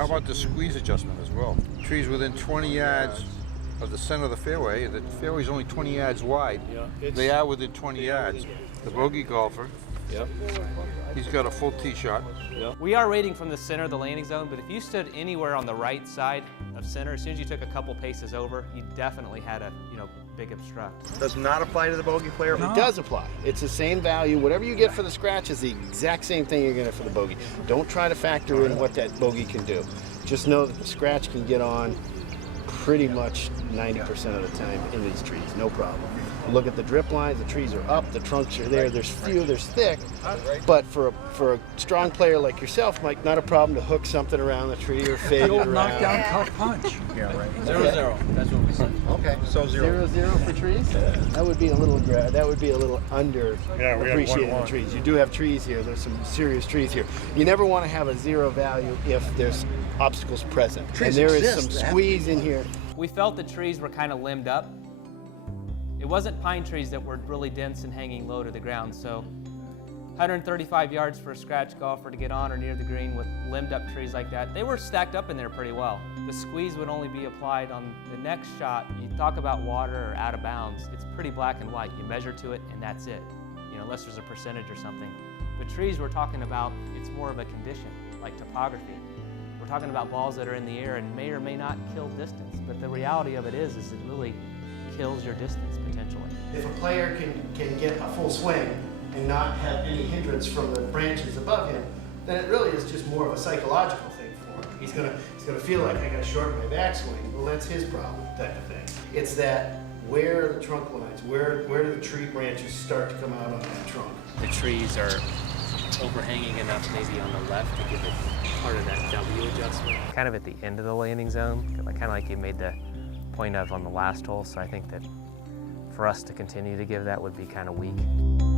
how about the squeeze adjustment as well? Trees within 20 yards of the center of the fairway's only 20 yards wide. Yeah, they are within 20 yards. The bogey golfer, Yep. he's got a full tee shot. We are rating from the center of the landing zone, but if you stood anywhere on the right side of center, as soon as you took a couple paces over, you definitely had a, big obstruct. Does not apply to the bogey player? It does apply. It's the same value. Whatever you get for the scratch is the exact same thing you're going to get for the bogey. Don't try to factor in what that bogey can do. Just know that the scratch can get on pretty much 90% of the time in these trees, no problem. Look at the drip lines, the trees are up, the trunks are there, there's few, there's thick, but for a strong player like yourself, Mike, not a problem to hook something around the tree or fade it around. Knockdown cut punch. Yeah, right. 0-0. That's what we said. Okay, so 0. 0-0 for trees? That would be a little under appreciating the trees. You do have trees here. There's some serious trees here. You never want to have a 0 value if there's obstacles present. Trees and there is exist. some squeeze in here. We felt the trees were kind of limbed up. It wasn't pine trees that were really dense and hanging low to the ground, so 135 yards for a scratch golfer to get on or near the green with limbed up trees like that, they were stacked up in there pretty well. The squeeze would only be applied on the next shot. You talk about water or out of bounds, it's pretty black and white. You measure to it and that's it, unless there's a percentage or something. But trees we're talking about, it's more of a condition, like topography. We're talking about balls that are in the air and may or may not kill distance, but the reality of it is it really kills your distance potentially. If a player can get a full swing and not have any hindrance from the branches above him, then it really is just more of a psychological thing for him. He's gonna feel like I gotta shorten my backswing. Well, that's his problem, type of thing. It's that where are the trunk lines? Where do the tree branches start to come out on that trunk? The trees are overhanging enough maybe on the left to give it part of that W adjustment. Kind of at the end of the landing zone, kind of like you made the point of on the last hole, so I think that for us to continue to give that would be kind of weak.